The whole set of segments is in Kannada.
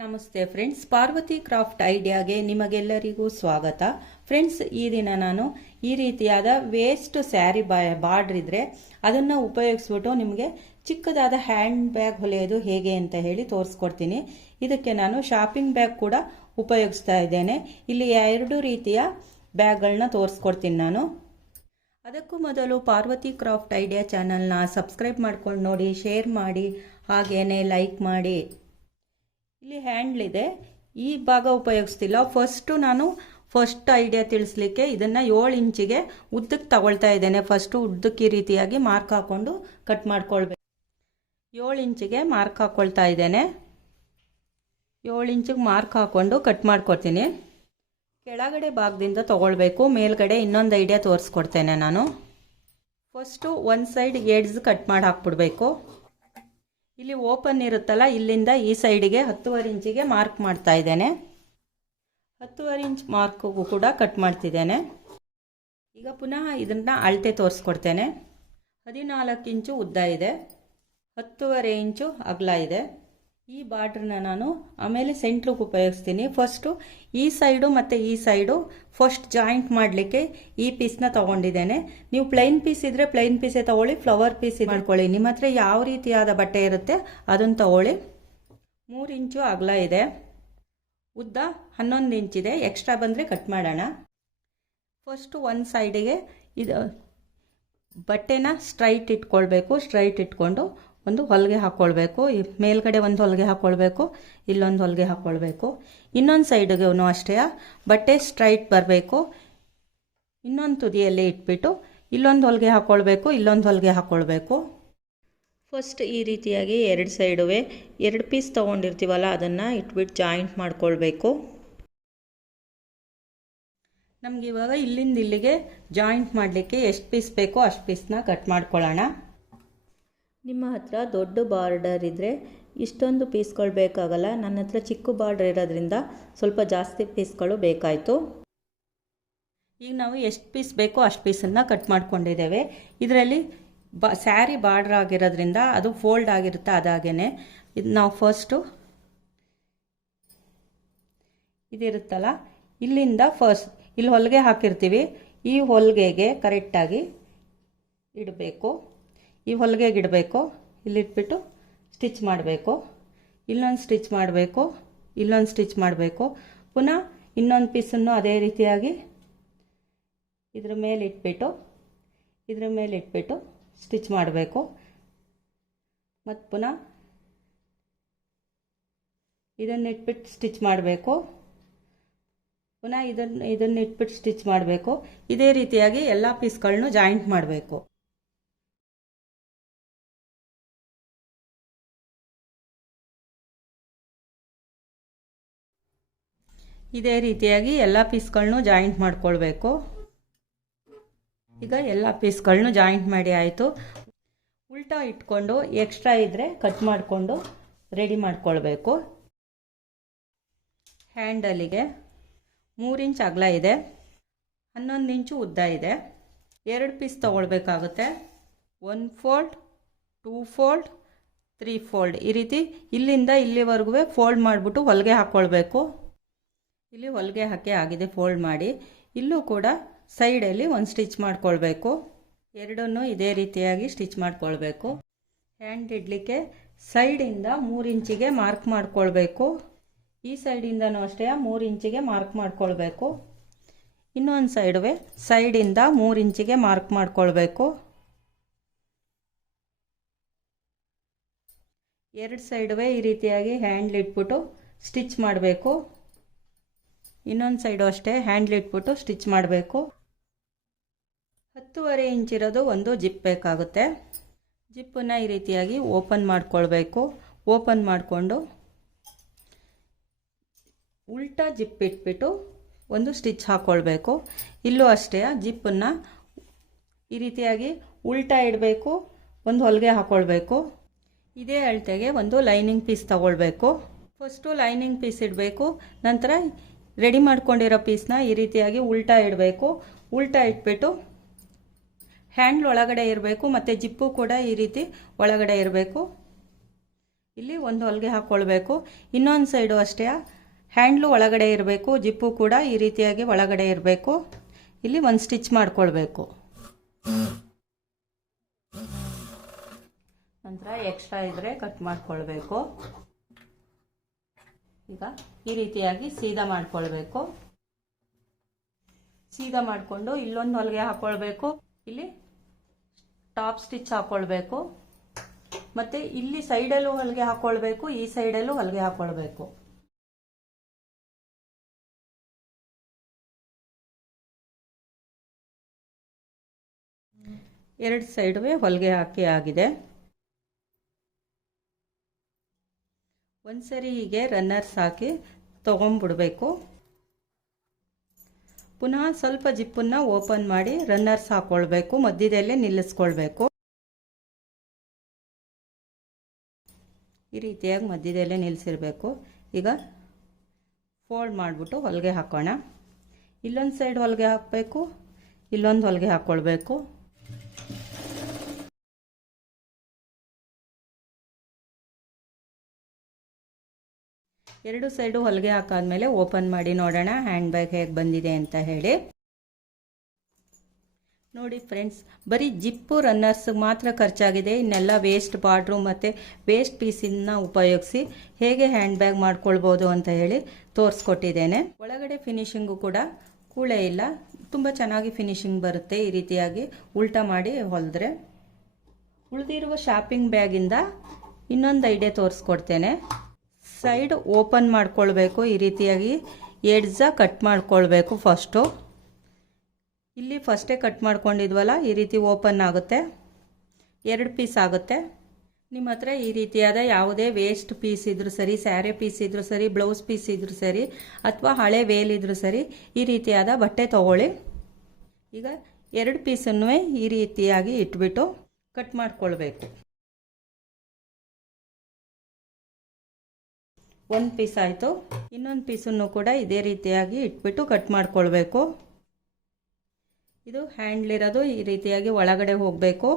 ನಮಸ್ತೆ ಫ್ರೆಂಡ್ಸ್, ಪಾರ್ವತಿ ಕ್ರಾಫ್ಟ್ ಐಡಿಯಾಗೆ ನಿಮಗೆಲ್ಲರಿಗೂ ಸ್ವಾಗತ. ಫ್ರೆಂಡ್ಸ್, ಈ ದಿನ ನಾನು ಈ ರೀತಿಯಾದ ವೇಸ್ಟ್ ಸ್ಯಾರಿ ಬಾರ್ಡರ್ ಇದ್ರೆ ಅದನ್ನು ಉಪಯೋಗಿಸ್ಬಿಟ್ಟು ನಿಮಗೆ ಚಿಕ್ಕದಾದ ಹ್ಯಾಂಡ್ ಬ್ಯಾಗ್ ಹೊಲಿಯೋದು ಹೇಗೆ ಅಂತ ಹೇಳಿ ತೋರಿಸ್ಕೊಡ್ತೀನಿ. ಇದಕ್ಕೆ ನಾನು ಶಾಪಿಂಗ್ ಬ್ಯಾಗ್ ಕೂಡ ಉಪಯೋಗಿಸ್ತಾ ಇದ್ದೇನೆ. ಇಲ್ಲಿ 2 ರೀತಿಯ ಬ್ಯಾಗ್ಗಳನ್ನ ತೋರಿಸ್ಕೊಡ್ತೀನಿ ನಾನು. ಅದಕ್ಕೂ ಮೊದಲು ಪಾರ್ವತಿ ಕ್ರಾಫ್ಟ್ ಐಡಿಯಾ ಚಾನಲ್ನ ಸಬ್ಸ್ಕ್ರೈಬ್ ಮಾಡ್ಕೊಂಡು ನೋಡಿ, ಶೇರ್ ಮಾಡಿ, ಹಾಗೇನೆ ಲೈಕ್ ಮಾಡಿ. ಇಲ್ಲಿ ಹ್ಯಾಂಡ್ಲ್ ಇದೆ, ಈ ಭಾಗ ಉಪಯೋಗಿಸ್ತಿಲ್ಲ. ಫಸ್ಟ್ ಐಡಿಯಾ ತಿಳಿಸ್ಲಿಕ್ಕೆ ಇದನ್ನು 7 ಇಂಚಿಗೆ ಉದ್ದಕ್ಕೆ ತಗೊಳ್ತಾ ಇದ್ದೇನೆ. ಫಸ್ಟು ಉದ್ದಕ್ಕೆ ಈ ರೀತಿಯಾಗಿ ಮಾರ್ಕ್ ಹಾಕ್ಕೊಂಡು ಕಟ್ ಮಾಡ್ಕೊಳ್ಬೇಕು. 7 ಇಂಚಿಗೆ ಮಾರ್ಕ್ ಹಾಕ್ಕೊಳ್ತಾ ಇದ್ದೇನೆ. 7 ಇಂಚಿಗೆ ಮಾರ್ಕ್ ಹಾಕ್ಕೊಂಡು ಕಟ್ ಮಾಡ್ಕೊಡ್ತೀನಿ. ಕೆಳಗಡೆ ಭಾಗದಿಂದ ತಗೊಳ್ಬೇಕು, ಮೇಲ್ಗಡೆ ಇನ್ನೊಂದು ಐಡಿಯಾ ತೋರಿಸ್ಕೊಡ್ತೇನೆ ನಾನು. ಫಸ್ಟು ಒಂದು ಸೈಡ್ ಎಡ್ಜ್ ಕಟ್ ಮಾಡಿ ಹಾಕ್ಬಿಡ್ಬೇಕು. ಇಲ್ಲಿ ಓಪನ್ ಇರುತ್ತಲ್ಲ, ಇಲ್ಲಿಂದ ಈ ಸೈಡಿಗೆ 10.5 ಇಂಚಿಗೆ ಮಾರ್ಕ್ ಮಾಡ್ತಾ ಇದ್ದೇನೆ. 10.5 ಇಂಚ್ ಮಾರ್ಕ್ಗೂ ಕೂಡ ಕಟ್ ಮಾಡ್ತಿದ್ದೇನೆ. ಈಗ ಪುನಃ ಇದನ್ನು ಅಳತೆ ತೋರಿಸ್ಕೊಡ್ತೇನೆ. 14 ಇಂಚು ಉದ್ದ ಇದೆ, 10.5 ಇಂಚು ಅಗಲ ಇದೆ. ಈ ಬಾರ್ಡ್ರನ್ನ ನಾನು ಆಮೇಲೆ ಸೆಂಟ್ರಿಗೆ ಉಪಯೋಗಿಸ್ತೀನಿ. ಫಸ್ಟು ಈ ಸೈಡು ಮತ್ತು ಈ ಸೈಡು ಫಸ್ಟ್ ಜಾಯಿಂಟ್ ಮಾಡಲಿಕ್ಕೆ ಈ ಪೀಸ್ನ ತೊಗೊಂಡಿದ್ದೇನೆ. ನೀವು ಪ್ಲೈನ್ ಪೀಸ್ ಇದ್ದರೆ ಪ್ಲೈನ್ ಪೀಸೇ ತೊಗೊಳ್ಳಿ, ಫ್ಲವರ್ ಪೀಸ್ ಮಾಡ್ಕೊಳ್ಳಿ. ನಿಮ್ಮ ಹತ್ರ ಯಾವ ರೀತಿಯಾದ ಬಟ್ಟೆ ಇರುತ್ತೆ ಅದನ್ನು ತೊಗೊಳ್ಳಿ. 3 ಇಂಚು ಅಗಲ ಇದೆ, ಉದ್ದ 11 ಇಂಚಿದೆ. ಎಕ್ಸ್ಟ್ರಾ ಬಂದರೆ ಕಟ್ ಮಾಡೋಣ. ಫಸ್ಟು ಒಂದು ಸೈಡಿಗೆ ಇದು ಬಟ್ಟೆನ ಸ್ಟ್ರೈಟ್ ಇಟ್ಕೊಳ್ಬೇಕು. ಸ್ಟ್ರೈಟ್ ಇಟ್ಕೊಂಡು ಒಂದು ಹೊಲಿಗೆ ಹಾಕ್ಕೊಳ್ಬೇಕು. ಮೇಲ್ಗಡೆ ಒಂದು ಹೊಲಿಗೆ ಹಾಕ್ಕೊಳ್ಬೇಕು, ಇಲ್ಲೊಂದು ಹೊಲಿಗೆ ಹಾಕ್ಕೊಳ್ಬೇಕು. ಇನ್ನೊಂದು ಸೈಡ್ಗೂ ಅಷ್ಟೇ ಬಟ್ಟೆ ಸ್ಟ್ರೈಟ್ ಬರಬೇಕು. ಇನ್ನೊಂದು ತುದಿಯಲ್ಲಿ ಇಟ್ಬಿಟ್ಟು ಇಲ್ಲೊಂದು ಹೊಲಿಗೆ ಹಾಕ್ಕೊಳ್ಬೇಕು, ಇಲ್ಲೊಂದು ಹೊಲಿಗೆ ಹಾಕ್ಕೊಳ್ಬೇಕು. ಫಸ್ಟ್ ಈ ರೀತಿಯಾಗಿ 2 ಸೈಡುವೆ 2 ಪೀಸ್ ತೊಗೊಂಡಿರ್ತೀವಲ್ಲ ಅದನ್ನು ಇಟ್ಬಿಟ್ಟು ಜಾಯಿಂಟ್ ಮಾಡ್ಕೊಳ್ಬೇಕು. ನಮಗಿವಾಗ ಇಲ್ಲಿಂದ ಇಲ್ಲಿಗೆ ಜಾಯಿಂಟ್ ಮಾಡಲಿಕ್ಕೆ ಎಷ್ಟು ಪೀಸ್ ಬೇಕೋ ಅಷ್ಟು ಪೀಸ್ನ ಕಟ್ ಮಾಡ್ಕೊಳ್ಳೋಣ. ನಿಮ್ಮ ಹತ್ರ ದೊಡ್ಡ ಬಾರ್ಡರ್ ಇದ್ದರೆ ಇಷ್ಟೊಂದು ಪೀಸ್ಗಳು ಬೇಕಾಗಲ್ಲ. ನನ್ನ ಹತ್ರ ಚಿಕ್ಕ ಬಾರ್ಡರ್ ಇರೋದ್ರಿಂದ ಸ್ವಲ್ಪ ಜಾಸ್ತಿ ಪೀಸ್ಗಳು ಬೇಕಾಯಿತು. ಈಗ ನಾವು ಎಷ್ಟು ಪೀಸ್ ಬೇಕೋ ಅಷ್ಟು ಪೀಸನ್ನು ಕಟ್ ಮಾಡ್ಕೊಂಡಿದ್ದೇವೆ. ಇದರಲ್ಲಿ ಸ್ಯಾರಿ ಬಾರ್ಡರ್ ಆಗಿರೋದ್ರಿಂದ ಅದು ಫೋಲ್ಡ್ ಆಗಿರುತ್ತೆ. ಅದಾಗೇ ಇದು ನಾವು ಫಸ್ಟು ಇದಿರುತ್ತಲ್ಲ, ಇಲ್ಲಿಂದ ಫಸ್ಟ್ ಇಲ್ಲಿ ಹೊಲಿಗೆ ಹಾಕಿರ್ತೀವಿ, ಈ ಹೊಲಿಗೆಗೆ ಕರೆಕ್ಟಾಗಿ ಇಡಬೇಕು. ಈ ಹೊಲಿಗೆಗೆ ಇಡಬೇಕು. ಇಲ್ಲಿಟ್ಬಿಟ್ಟು ಸ್ಟಿಚ್ ಮಾಡಬೇಕು. ಇಲ್ಲೊಂದು ಸ್ಟಿಚ್ ಮಾಡಬೇಕು, ಇಲ್ಲೊಂದು ಸ್ಟಿಚ್ ಮಾಡಬೇಕು. ಪುನಃ ಇನ್ನೊಂದು ಪೀಸನ್ನು ಅದೇ ರೀತಿಯಾಗಿ ಇದ್ರ ಮೇಲೆ ಇಟ್ಬಿಟ್ಟು ಸ್ಟಿಚ್ ಮಾಡಬೇಕು. ಮತ್ತು ಪುನಃ ಇದನ್ನಿಟ್ಬಿಟ್ಟು ಸ್ಟಿಚ್ ಮಾಡಬೇಕು. ಪುನಃ ಇದನ್ನಿಟ್ಬಿಟ್ಟು ಸ್ಟಿಚ್ ಮಾಡಬೇಕು. ಇದೇ ರೀತಿಯಾಗಿ ಎಲ್ಲ ಪೀಸ್ಗಳನ್ನು ಜಾಯಿಂಟ್ ಮಾಡಬೇಕು. ಇದೇ ರೀತಿಯಾಗಿ ಎಲ್ಲ ಪೀಸ್ಗಳನ್ನು ಜಾಯಿಂಟ್ ಮಾಡ್ಕೊಳ್ಬೇಕು. ಈಗ ಎಲ್ಲ ಪೀಸ್ಗಳನ್ನು ಜಾಯಿಂಟ್ ಮಾಡಿ ಆಯಿತು. ಉಲ್ಟಾ ಇಟ್ಕೊಂಡು ಎಕ್ಸ್ಟ್ರಾ ಇದ್ದರೆ ಕಟ್ ಮಾಡಿಕೊಂಡು ರೆಡಿ ಮಾಡ್ಕೊಳ್ಬೇಕು. ಹ್ಯಾಂಡಲಿಗೆ 3 ಇಂಚ್ ಅಗಲ ಇದೆ, 11 ಇಂಚು ಉದ್ದ ಇದೆ. 2 ಪೀಸ್ ತೊಗೊಳ್ಬೇಕಾಗುತ್ತೆ. 1 fold, 2 fold, 3 fold. ಈ ರೀತಿ ಇಲ್ಲಿಂದ ಇಲ್ಲಿವರೆಗೂ ಫೋಲ್ಡ್ ಮಾಡಿಬಿಟ್ಟು ಹೊಲಿಗೆ ಹಾಕ್ಕೊಳ್ಬೇಕು. ಇಲ್ಲಿ ಹೊಲಿಗೆ ಹಾಕಿ ಆಗಿದೆ, ಫೋಲ್ಡ್ ಮಾಡಿ. ಇಲ್ಲೂ ಕೂಡ ಸೈಡಲ್ಲಿ ಒಂದು ಸ್ಟಿಚ್ ಮಾಡ್ಕೊಳ್ಬೇಕು. ಎರಡನ್ನೂ ಇದೇ ರೀತಿಯಾಗಿ ಸ್ಟಿಚ್ ಮಾಡ್ಕೊಳ್ಬೇಕು. ಹ್ಯಾಂಡ್ ಇಡಲಿಕ್ಕೆ ಸೈಡಿಂದ 3 ಇಂಚಿಗೆ ಮಾರ್ಕ್ ಮಾಡ್ಕೊಳ್ಬೇಕು. ಈ ಸೈಡಿಂದನೂ ಅಷ್ಟೇ 3 ಇಂಚಿಗೆ ಮಾರ್ಕ್ ಮಾಡ್ಕೊಳ್ಬೇಕು. ಇನ್ನೊಂದು ಸೈಡಿಂದ 3 ಇಂಚಿಗೆ ಮಾರ್ಕ್ ಮಾಡ್ಕೊಳ್ಬೇಕು. 2 ಸೈಡುವೆ ಈ ರೀತಿಯಾಗಿ ಹ್ಯಾಂಡ್ಲ್ ಇಟ್ಬಿಟ್ಟು ಸ್ಟಿಚ್ ಮಾಡಬೇಕು. ಇನ್ನೊಂದು ಸೈಡು ಅಷ್ಟೇ ಹ್ಯಾಂಡ್ಲ್ ಇಟ್ಬಿಟ್ಟು ಸ್ಟಿಚ್ ಮಾಡಬೇಕು. 10.5 ಇಂಚ್ ಇರೋದು ಒಂದು ಜಿಪ್ ಬೇಕಾಗುತ್ತೆ. ಜಿಪ್ಪನ್ನು ಈ ರೀತಿಯಾಗಿ ಓಪನ್ ಮಾಡ್ಕೊಳ್ಬೇಕು. ಓಪನ್ ಮಾಡಿಕೊಂಡು ಉಲ್ಟಾ ಜಿಪ್ ಇಟ್ಬಿಟ್ಟು ಒಂದು ಸ್ಟಿಚ್ ಹಾಕ್ಕೊಳ್ಬೇಕು. ಇಲ್ಲೂ ಅಷ್ಟೇ ಜಿಪ್ಪನ್ನು ಈ ರೀತಿಯಾಗಿ ಉಲ್ಟಾ ಇಡಬೇಕು, ಒಂದು ಹೊಲಿಗೆ ಹಾಕ್ಕೊಳ್ಬೇಕು. ಇದೇ ಅಳತೆಗೆ ಒಂದು ಲೈನಿಂಗ್ ಪೀಸ್ ತಗೊಳ್ಬೇಕು. ಫಸ್ಟು ಲೈನಿಂಗ್ ಪೀಸ್ ಇಡಬೇಕು. ನಂತರ ರೆಡಿ ಮಾಡ್ಕೊಂಡಿರೋ ಪೀಸ್ನ ಈ ರೀತಿಯಾಗಿ ಉಲ್ಟಾ ಇಡಬೇಕು. ಉಲ್ಟಾ ಇಟ್ಬಿಟ್ಟು ಹ್ಯಾಂಡ್ಲ್ ಒಳಗಡೆ ಇರಬೇಕು ಮತ್ತು ಜಿಪ್ಪು ಕೂಡ ಈ ರೀತಿ ಒಳಗಡೆ ಇರಬೇಕು. ಇಲ್ಲಿ ಒಂದು ಹೊಲಿಗೆ ಹಾಕ್ಕೊಳ್ಬೇಕು. ಇನ್ನೊಂದು ಸೈಡು ಅಷ್ಟೇ ಹ್ಯಾಂಡ್ಲು ಒಳಗಡೆ ಇರಬೇಕು, ಜಿಪ್ಪು ಕೂಡ ಈ ರೀತಿಯಾಗಿ ಒಳಗಡೆ ಇರಬೇಕು. ಇಲ್ಲಿ ಒಂದು ಸ್ಟಿಚ್ ಮಾಡ್ಕೊಳ್ಬೇಕು. ನಂತರ ಎಕ್ಸ್ಟ್ರಾ ಇದ್ದರೆ ಕಟ್ ಮಾಡ್ಕೊಳ್ಬೇಕು. ಈಗ ಈ ರೀತಿಯಾಗಿ ಸೀದಾ ಮಾಡ್ಕೊಳ್ಬೇಕು. ಸೀದಾ ಮಾಡಿಕೊಂಡು ಇಲ್ಲೊಂದು ಹೊಲಿಗೆ ಹಾಕ್ಕೊಳ್ಬೇಕು. ಇಲ್ಲಿ ಟಾಪ್ ಸ್ಟಿಚ್ ಹಾಕ್ಕೊಳ್ಬೇಕು. ಮತ್ತು ಇಲ್ಲಿ ಸೈಡಲ್ಲೂ ಹೊಲಿಗೆ ಹಾಕ್ಕೊಳ್ಬೇಕು, ಈ ಸೈಡಲ್ಲೂ ಹೊಲಿಗೆ ಹಾಕ್ಕೊಳ್ಬೇಕು. ಎರಡು ಸೈಡುವೆ ಹೊಲಿಗೆ ಹಾಕಿ ಆಗಿದೆ. ಒಂದ್ಸರಿ ಹೀಗೆ ರನ್ನರ್ಸ್ ಹಾಕಿ ತೊಗೊಂಡ್ಬಿಡ್ಬೇಕು. ಪುನಃ ಸ್ವಲ್ಪ ಜಿಪ್ಪನ್ನು ಓಪನ್ ಮಾಡಿ ರನ್ನರ್ಸ್ ಹಾಕ್ಕೊಳ್ಬೇಕು, ಮಧ್ಯದಲ್ಲೇ ನಿಲ್ಲಿಸ್ಕೊಳ್ಬೇಕು. ಈ ರೀತಿಯಾಗಿ ಮಧ್ಯದಲ್ಲೇ ನಿಲ್ಲಿಸಿರಬೇಕು. ಈಗ ಫೋಲ್ಡ್ ಮಾಡಿಬಿಟ್ಟು ಹೊಲಿಗೆ ಹಾಕೋಣ. ಇಲ್ಲೊಂದು ಸೈಡ್ ಹೊಲಿಗೆ ಹಾಕಬೇಕು, ಇಲ್ಲೊಂದು ಹೊಲಿಗೆ ಹಾಕ್ಕೊಳ್ಬೇಕು. ಎರಡು ಸೈಡು ಹೊಲಿಗೆ ಹಾಕಾದ್ಮೇಲೆ ಓಪನ್ ಮಾಡಿ ನೋಡೋಣ ಹ್ಯಾಂಡ್ ಬ್ಯಾಗ್ ಹೇಗೆ ಬಂದಿದೆ ಅಂತ ಹೇಳಿ. ನೋಡಿ ಫ್ರೆಂಡ್ಸ್, ಬರೀ ಜಿಪ್ಪು ರನ್ನರ್ಸ್ ಮಾತ್ರ ಖರ್ಚಾಗಿದೆ. ಇನ್ನೆಲ್ಲ ವೇಸ್ಟ್ ಬಾರ್ಡ್ರು ಮತ್ತು ವೇಸ್ಟ್ ಪೀಸನ್ನ ಉಪಯೋಗಿಸಿ ಹೇಗೆ ಹ್ಯಾಂಡ್ ಬ್ಯಾಗ್ ಮಾಡ್ಕೊಳ್ಬೋದು ಅಂತ ಹೇಳಿ ತೋರಿಸ್ಕೊಟ್ಟಿದ್ದೇನೆ. ಒಳಗಡೆ ಫಿನಿಶಿಂಗು ಕೂಡ ಕೂಳೆ ಇಲ್ಲ, ತುಂಬ ಚೆನ್ನಾಗಿ ಫಿನಿಶಿಂಗ್ ಬರುತ್ತೆ. ಈ ರೀತಿಯಾಗಿ ಉಲ್ಟಾ ಮಾಡಿ ಹೊಲಿದ್ರೆ. ಉಳಿದಿರುವ ಶಾಪಿಂಗ್ ಬ್ಯಾಗಿಂದ ಇನ್ನೊಂದು ಐಡಿಯಾ ತೋರಿಸ್ಕೊಡ್ತೇನೆ. ಸೈಡ್ ಓಪನ್ ಮಾಡ್ಕೊಳ್ಬೇಕು. ಈ ರೀತಿಯಾಗಿ ಎಡ್ಜ ಕಟ್ ಮಾಡ್ಕೊಳ್ಬೇಕು. ಇಲ್ಲಿ ಫಸ್ಟೇ ಕಟ್ ಮಾಡ್ಕೊಂಡಿದ್ವಲ್ಲ, ಈ ರೀತಿ ಓಪನ್ ಆಗುತ್ತೆ. 2 ಪೀಸ್ ಆಗುತ್ತೆ. ನಿಮ್ಮ ಹತ್ರ ಈ ರೀತಿಯಾದ ಯಾವುದೇ ವೇಸ್ಟ್ ಪೀಸ್ ಇದ್ರೂ ಸರಿ, ಸ್ಯಾರಿ ಪೀಸ್ ಇದ್ರೂ ಸರಿ, ಬ್ಲೌಸ್ ಪೀಸ್ ಇದ್ರೂ ಸರಿ, ಅಥವಾ ಹಳೆ ವೇಲ್ ಇದ್ರೂ ಸರಿ, ಈ ರೀತಿಯಾದ ಬಟ್ಟೆ ತಗೊಳ್ಳಿ. ಈಗ 2 ಪೀಸನ್ನು ಈ ರೀತಿಯಾಗಿ ಇಟ್ಬಿಟ್ಟು ಕಟ್ ಮಾಡ್ಕೊಳ್ಬೇಕು. 1 ಪೀಸ್ ಆಯಿತು. ಇನ್ನೊಂದು ಪೀಸನ್ನು ಕೂಡ ಇದೇ ರೀತಿಯಾಗಿ ಇಟ್ಬಿಟ್ಟು ಕಟ್ ಮಾಡ್ಕೊಳ್ಬೇಕು. ಇದು ಹ್ಯಾಂಡ್ಲಿರೋದು ಈ ರೀತಿಯಾಗಿ ಒಳಗಡೆ ಹೋಗಬೇಕು.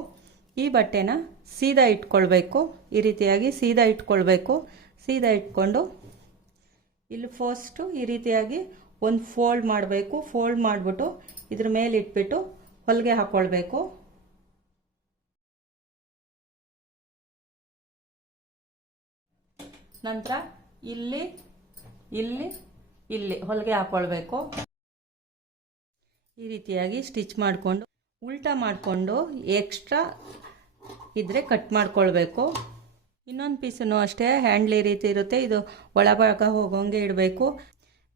ಈ ಬಟ್ಟೆನ ಸೀದಾ ಇಟ್ಕೊಳ್ಬೇಕು. ಈ ರೀತಿಯಾಗಿ ಸೀದಾ ಇಟ್ಕೊಳ್ಬೇಕು. ಸೀದಾ ಇಟ್ಕೊಂಡು ಇಲ್ಲಿ ಫಸ್ಟು ಈ ರೀತಿಯಾಗಿ ಒಂದು ಫೋಲ್ಡ್ ಮಾಡಬೇಕು. ಫೋಲ್ಡ್ ಮಾಡಿಬಿಟ್ಟು ಇದ್ರ ಮೇಲೆ ಇಟ್ಬಿಟ್ಟು ಹೊಲಿಗೆ ಹಾಕ್ಕೊಳ್ಬೇಕು. ನಂತರ ಇಲ್ಲಿ ಇಲ್ಲಿ ಇಲ್ಲಿ ಹೊಲಿಗೆ ಹಾಕ್ಕೊಳ್ಬೇಕು. ಈ ರೀತಿಯಾಗಿ ಸ್ಟಿಚ್ ಮಾಡಿಕೊಂಡು ಉಲ್ಟಾ ಮಾಡಿಕೊಂಡು ಎಕ್ಸ್ಟ್ರಾ ಇದ್ದರೆ ಕಟ್ ಮಾಡ್ಕೊಳ್ಬೇಕು. ಇನ್ನೊಂದು ಪೀಸನ್ನು ಅಷ್ಟೇ ಹ್ಯಾಂಡ್ಲ್ ಈ ರೀತಿ ಇರುತ್ತೆ, ಇದು ಒಳಭಾಗ ಹೋಗೋಂಗೆ ಇಡಬೇಕು.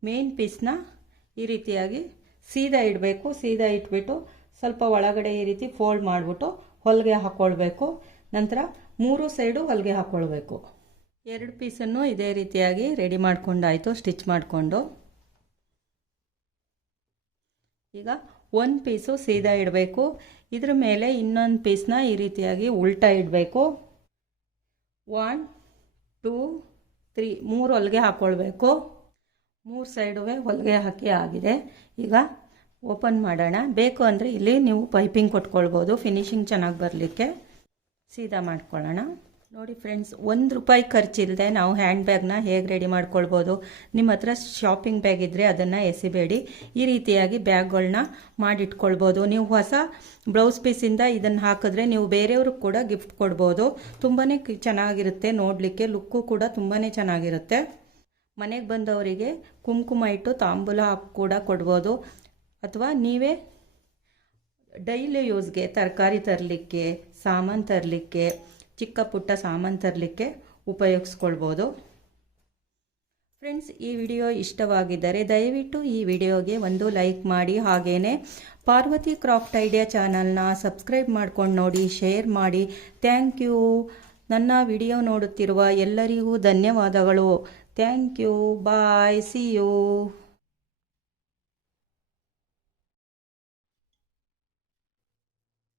ಮೇನ್ ಪೀಸ್ನ ಈ ರೀತಿಯಾಗಿ ಸೀದಾ ಇಡಬೇಕು. ಸೀದಾ ಇಟ್ಬಿಟ್ಟು ಸ್ವಲ್ಪ ಒಳಗಡೆ ಈ ರೀತಿ ಫೋಲ್ಡ್ ಮಾಡಿಬಿಟ್ಟು ಹೊಲಿಗೆ ಹಾಕ್ಕೊಳ್ಬೇಕು. ನಂತರ 3 ಸೈಡು ಹೊಲಿಗೆ ಹಾಕ್ಕೊಳ್ಬೇಕು. 2 ಪೀಸನ್ನು ಇದೇ ರೀತಿಯಾಗಿ ರೆಡಿ ಮಾಡ್ಕೊಂಡಾಯಿತು, ಸ್ಟಿಚ್ ಮಾಡಿಕೊಂಡು. ಈಗ 1 ಪೀಸು ಸೀದಾ ಇಡಬೇಕು. ಇದ್ರ ಮೇಲೆ ಇನ್ನೊಂದು ಪೀಸ್ನ ಈ ರೀತಿಯಾಗಿ ಉಲ್ಟಾ ಇಡಬೇಕು. 1 2 3 3 ಹೊಲಿಗೆ ಹಾಕ್ಕೊಳ್ಬೇಕು. 3 ಸೈಡುವೆ ಹೊಲಿಗೆ ಹಾಕಿ ಆಗಿದೆ. ಈಗ ಓಪನ್ ಮಾಡೋಣ. ಬೇಕು ಅಂದರೆ ಇಲ್ಲಿ ನೀವು ಪೈಪಿಂಗ್ ಕೊಟ್ಕೊಳ್ಬೋದು, ಫಿನಿಶಿಂಗ್ ಚೆನ್ನಾಗಿ ಬರಲಿಕ್ಕೆ. ಸೀದಾ ಮಾಡ್ಕೊಳ್ಳೋಣ. ನೋಡಿ ಫ್ರೆಂಡ್ಸ್, ₹1 ಖರ್ಚಿಲ್ಲದೆ ನಾವು ಹ್ಯಾಂಡ್ ಬ್ಯಾಗ್ನ ಹೇಗೆ ರೆಡಿ ಮಾಡ್ಕೊಳ್ಬೋದು. ನಿಮ್ಮ ಹತ್ರ ಶಾಪಿಂಗ್ ಬ್ಯಾಗ್ ಇದ್ದರೆ ಅದನ್ನು ಎಸಿಬೇಡಿ. ಈ ರೀತಿಯಾಗಿ ಬ್ಯಾಗ್ಗಳನ್ನ ಮಾಡಿಟ್ಕೊಳ್ಬೋದು. ನೀವು ಹೊಸ ಬ್ಲೌಸ್ ಪೀಸಿಂದ ಇದನ್ನು ಹಾಕಿದ್ರೆ ನೀವು ಬೇರೆಯವ್ರಿಗೆ ಕೂಡ ಗಿಫ್ಟ್ ಕೊಡ್ಬೋದು. ತುಂಬಾ ಚೆನ್ನಾಗಿರುತ್ತೆ ನೋಡಲಿಕ್ಕೆ, ಲುಕ್ಕು ಕೂಡ ತುಂಬಾ ಚೆನ್ನಾಗಿರುತ್ತೆ. ಮನೆಗೆ ಬಂದವರಿಗೆ ಕುಂಕುಮ ಇಟ್ಟು ತಾಂಬೂಲ ಹಾಕಿ ಕೂಡ ಕೊಡ್ಬೋದು. ಅಥವಾ ನೀವೇ ಡೈಲಿ ಯೂಸ್ಗೆ ತರಕಾರಿ ತರಲಿಕ್ಕೆ, ಸಾಮಾನು ತರಲಿಕ್ಕೆ, ಚಿಕ್ಕ ಪುಟ್ಟ ಸಾಮಾನು ತರಲಿಕ್ಕೆ ಉಪಯೋಗಿಸ್ಕೊಳ್ಬೋದು. ಫ್ರೆಂಡ್ಸ್, ಈ ವಿಡಿಯೋ ಇಷ್ಟವಾಗಿದ್ದರೆ ದಯವಿಟ್ಟು ಈ ವಿಡಿಯೋಗೆ ಒಂದು ಲೈಕ್ ಮಾಡಿ. ಹಾಗೆಯೇ ಪಾರ್ವತಿ ಕ್ರಾಫ್ಟ್ ಐಡಿಯಾ ಚಾನಲ್ನ ಸಬ್ಸ್ಕ್ರೈಬ್ ಮಾಡ್ಕೊಂಡು ನೋಡಿ, ಶೇರ್ ಮಾಡಿ. Thank you. ನನ್ನ ವಿಡಿಯೋ ನೋಡುತ್ತಿರುವ ಎಲ್ಲರಿಗೂ ಧನ್ಯವಾದಗಳು. Thank you. Bye. See you.